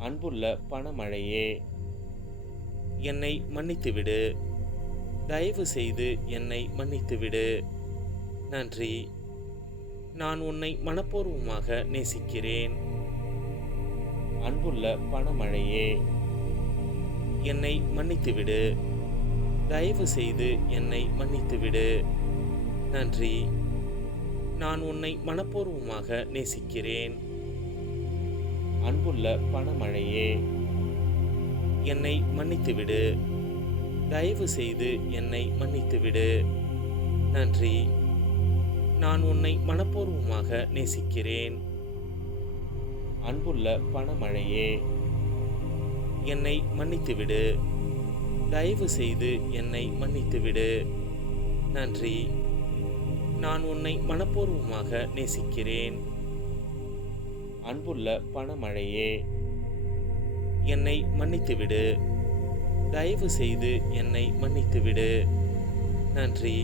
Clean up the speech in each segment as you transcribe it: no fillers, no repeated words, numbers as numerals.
அன்புள்ள பணமழையே, என்னை மன்னித்துவிடு. தயவு செய்து என்னை மன்னித்துவிடு. நன்றி. நான் உன்னை மனப்பூர்வமாக நேசிக்கிறேன். அன்புள்ள பணமழையே, என்னை மன்னித்துவிடு. தயவு செய்து என்னை மன்னித்துவிடு. நன்றி. நான் உன்னை மனப்பூர்வமாக நேசிக்கிறேன். அன்புள்ள பணமழையே, என்னை மன்னித்துவிடு. தயவு செய்து என்னை மன்னித்துவிடு. நன்றி. நான் உன்னை மனப்பூர்வமாக நேசிக்கிறேன். அன்புள்ள பணமழையே, என்னை மன்னித்துவிடு. தயவு செய்து என்னை மன்னித்துவிடு. நன்றி. நான் உன்னை மனப்பூர்வமாக நேசிக்கிறேன். அன்புள்ள பணமழையே, என்னை மன்னித்துவிடு. தயவு செய்து என்னை மன்னித்துவிடு. நன்றி.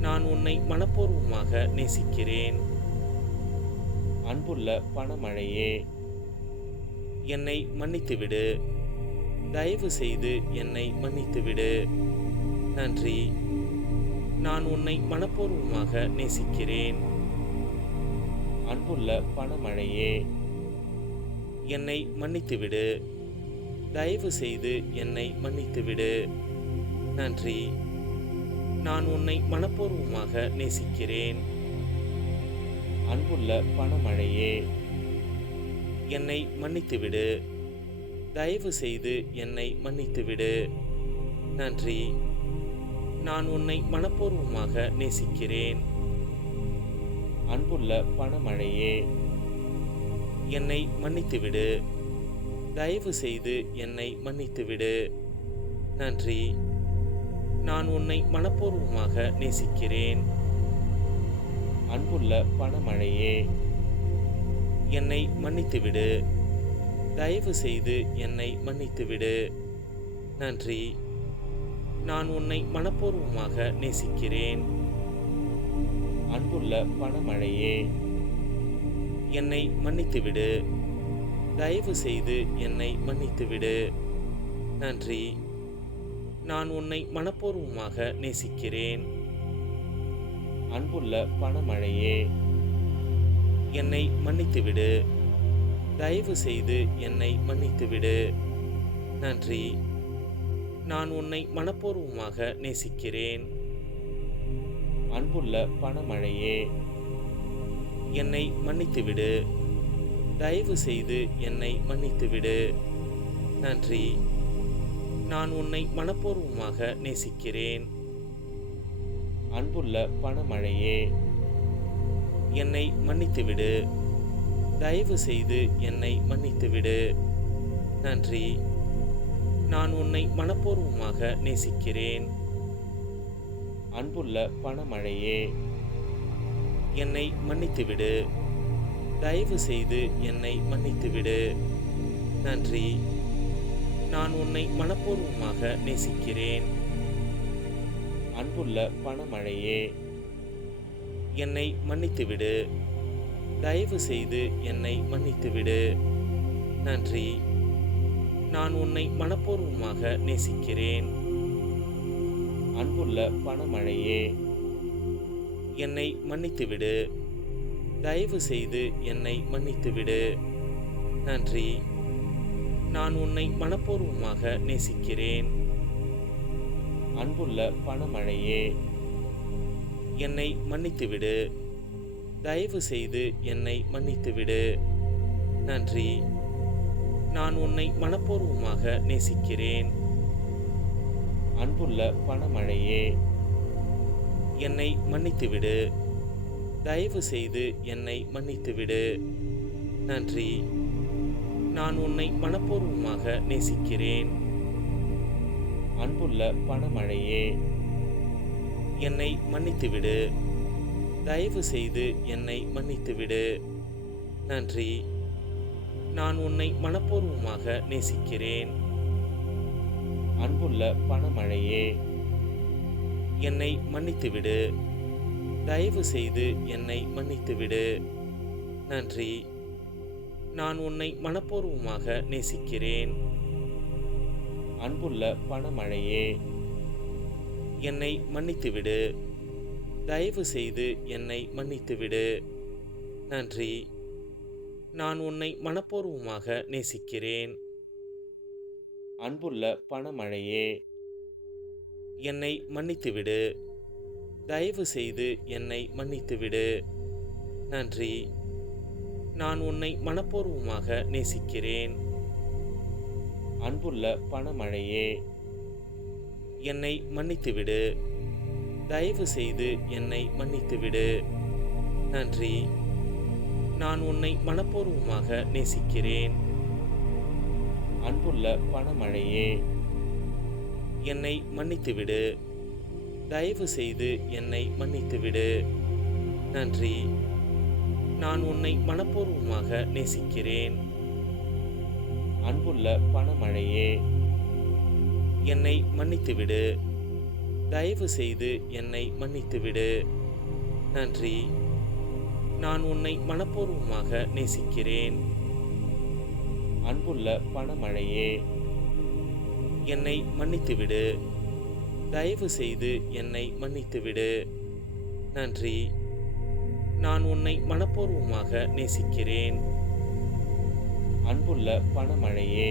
நான் உன்னை மனப்பூர்வமாக நேசிக்கிறேன். அன்புள்ள பணமழையே, என்னை மன்னித்துவிடு. தயவு செய்து என்னை மன்னித்துவிடு. நன்றி. நான் உன்னை மனப்பூர்வமாக நேசிக்கிறேன். அன்புள்ள பணமழையே, என்னை மன்னித்துவிடு. தயவு செய்து என்னை மன்னித்துவிடு. நன்றி. நான் உன்னை மனப்பூர்வமாக நேசிக்கிறேன். அன்புள்ள பணமழையே, என்னை மன்னித்துவிடு. தயவு செய்து என்னை மன்னித்துவிடு. நன்றி. நான் உன்னை மனப்பூர்வமாக நேசிக்கிறேன். அன்புள்ள பணமழையே, என்னை மன்னித்துவிடு. தயவு செய்து என்னை மன்னித்துவிடு. நன்றி. நான் உன்னை மனப்பூர்வமாக நேசிக்கிறேன். அன்புள்ள பணமழையே, என்னை மன்னித்துவிடு. தயவு செய்து என்னை மன்னித்துவிடு. நன்றி. நான் உன்னை மனப்பூர்வமாக நேசிக்கிறேன். அன்புள்ள பணமழையே, என்னை மன்னித்துவிடு. தயவு செய்து என்னை மன்னித்துவிடு. நன்றி. நான் உன்னை மனப்பூர்வமாக நேசிக்கிறேன். அன்புள்ள பணமழையே, என்னை மன்னித்துவிடு. தயவு செய்து என்னை மன்னித்துவிடு. நன்றி. நான் உன்னை மனப்பூர்வமாக நேசிக்கிறேன். அன்புள்ள பணமழையே, என்னை மன்னித்துவிடு. தயவு செய்து என்னை மன்னித்துவிடு. நன்றி. நான் உன்னை மனப்பூர்வமாக நேசிக்கிறேன். அன்புள்ள பணமழையே, என்னை மன்னித்துவிடு. தயவு செய்து என்னை மன்னித்துவிடு. நன்றி. நான் உன்னை மனப்பூர்வமாக நேசிக்கிறேன். அன்புள்ள பணமழையே, என்னை மன்னித்துவிடு. தயவு செய்து என்னை மன்னித்துவிடு. நன்றி. நான் உன்னை மனப்பூர்வமாக நேசிக்கிறேன். அன்புள்ள பணமழையே, என்னை மன்னித்துவிடு. தயவு செய்து என்னை மன்னித்துவிடு. நன்றி. நான் உன்னை மனப்பூர்வமாக நேசிக்கிறேன். அன்புள்ள பணமழையே, என்னை மன்னித்துவிடு. தயவு செய்து என்னை மன்னித்துவிடு. நன்றி. நான் உன்னை மனப்பூர்வமாக நேசிக்கிறேன். அன்புள்ள பணமழையே, என்னை மன்னித்துவிடு. தயவு செய்து என்னை மன்னித்துவிடு. நன்றி. நான் உன்னை மனப்பூர்வமாக நேசிக்கிறேன். அன்புள்ள பணமழையே, என்னை மன்னித்துவிடு. தயவு செய்து என்னை மன்னித்துவிடு. நன்றி. நான் உன்னை மனப்பூர்வமாக நேசிக்கிறேன். அன்புள்ள பணமழையே, என்னை மன்னித்துவிடு. தயவு செய்து என்னை மன்னித்துவிடு. நன்றி. நான் உன்னை மனப்பூர்வமாக நேசிக்கிறேன். அன்புள்ள பணமழையே, என்னை மன்னித்துவிடு. தயவு செய்து என்னை மன்னித்துவிடு. நன்றி. நான் உன்னை மனப்பூர்வமாக நேசிக்கிறேன். அன்புள்ள பணமழையே, என்னை மன்னித்துவிடு. தயவு செய்து என்னை மன்னித்துவிடு. நன்றி. நான் உன்னை மனப்பூர்வமாக நேசிக்கிறேன். அன்புள்ள பணமழையே, என்னை மன்னித்துவிடு. தயவு செய்து என்னை மன்னித்துவிடு. நன்றி. நான் உன்னை மனப்பூர்வமாக நேசிக்கிறேன். அன்புள்ள பணமழையே, என்னை மன்னித்துவிடு. தயவு செய்து என்னை மன்னித்துவிடு. நன்றி. நான் உன்னை மனப்பூர்வமாக நேசிக்கிறேன். அன்புள்ள பணமழையே, என்னை மன்னித்துவிடு. தயவு செய்து என்னை மன்னித்துவிடு. நன்றி. நான் உன்னை மனப்பூர்வமாக நேசிக்கிறேன். அன்புள்ள பணமழையே, என்னை மன்னித்துவிடு. தயவு செய்து என்னை மன்னித்துவிடு. நன்றி. நான் உன்னை மனப்பூர்வமாக நேசிக்கிறேன். அன்புள்ள பணமழையே, என்னை மன்னித்துவிடு. தயவு செய்து என்னை மன்னித்துவிடு. நன்றி. நான் உன்னை மனப்பூர்வமாக நேசிக்கிறேன். அன்புள்ள பணமழையே,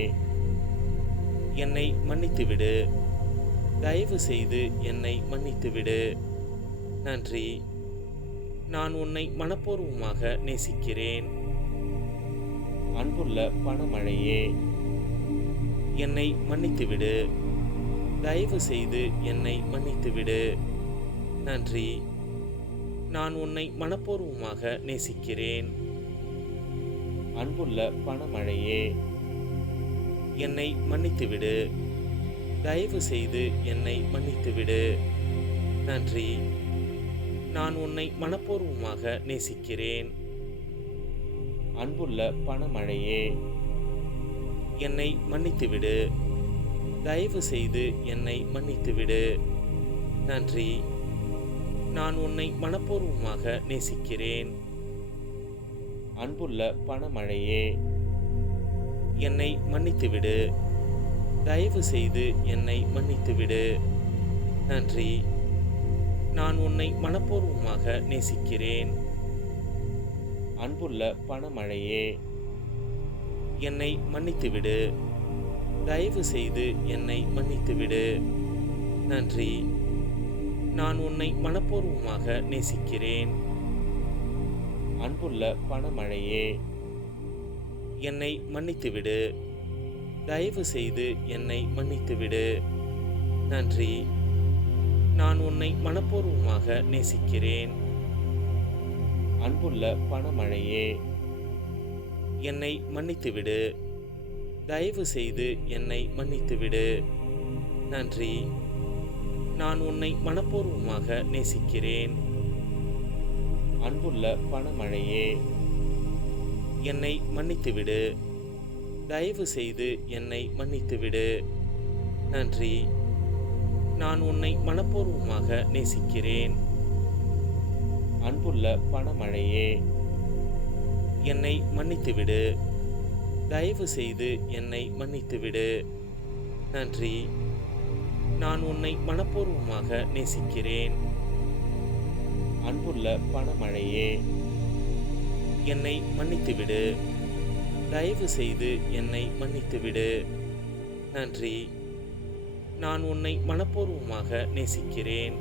என்னை மன்னித்துவிடு. தயவு செய்து என்னை மன்னித்துவிடு. நன்றி. நான் உன்னை மனப்பூர்வமாக நேசிக்கிறேன். அன்புள்ள பணமழையே, என்னை மன்னித்துவிடு. தயவு செய்து என்னை மன்னித்துவிடு. நன்றி. நான் உன்னை மனப்பூர்வமாக நேசிக்கிறேன். அன்புள்ள பணமழையே, என்னை மன்னித்துவிடு. தயவு செய்து என்னை மன்னித்துவிடு. நன்றி. நான் உன்னை மனப்பூர்வமாக நேசிக்கிறேன். அன்புள்ள பணமழையே, என்னை மன்னித்துவிடு. தயவு செய்து என்னை மன்னித்துவிடு. நன்றி. நான் உன்னை மனப்பூர்வமாக நேசிக்கிறேன். அன்புள்ள பணமழையே, என்னை மன்னித்துவிடு. தயவு செய்து என்னை மன்னித்துவிடு. நன்றி. நான் உன்னை மனப்பூர்வமாக நேசிக்கிறேன். அன்புள்ள பணமழையே, என்னை மன்னித்துவிடு. தயவு செய்து என்னை மன்னித்துவிடு. நன்றி. நான் உன்னை மனப்பூர்வமாக நேசிக்கிறேன். அன்புள்ள பணமழையே, என்னை மன்னித்துவிடு. தயவு செய்து என்னை மன்னித்துவிடு. நன்றி. நான் உன்னை மனப்பூர்வமாக நேசிக்கிறேன். அன்புள்ள பணமழையே, என்னை மன்னித்துவிடு. தயவு செய்து என்னை மன்னித்துவிடு. நன்றி. நான் உன்னை மனப்பூர்வமாக நேசிக்கிறேன். அன்புள்ள பணமழையே, என்னை மன்னித்துவிடு. தயவு செய்து என்னை மன்னித்துவிடு. நன்றி. நான் உன்னை மனப்பூர்வமாக நேசிக்கிறேன். அன்புள்ள பணமழையே, என்னை மன்னித்துவிடு. தயவு செய்து என்னை மன்னித்துவிடு. நன்றி. நான் உன்னை மனப்பூர்வமாக நேசிக்கிறேன். அன்புள்ள பணமழையே, என்னை மன்னித்துவிடு. தயவு செய்து என்னை மன்னித்துவிடு. நன்றி. நான் உன்னை மனப்பூர்வமாக நேசிக்கிறேன்.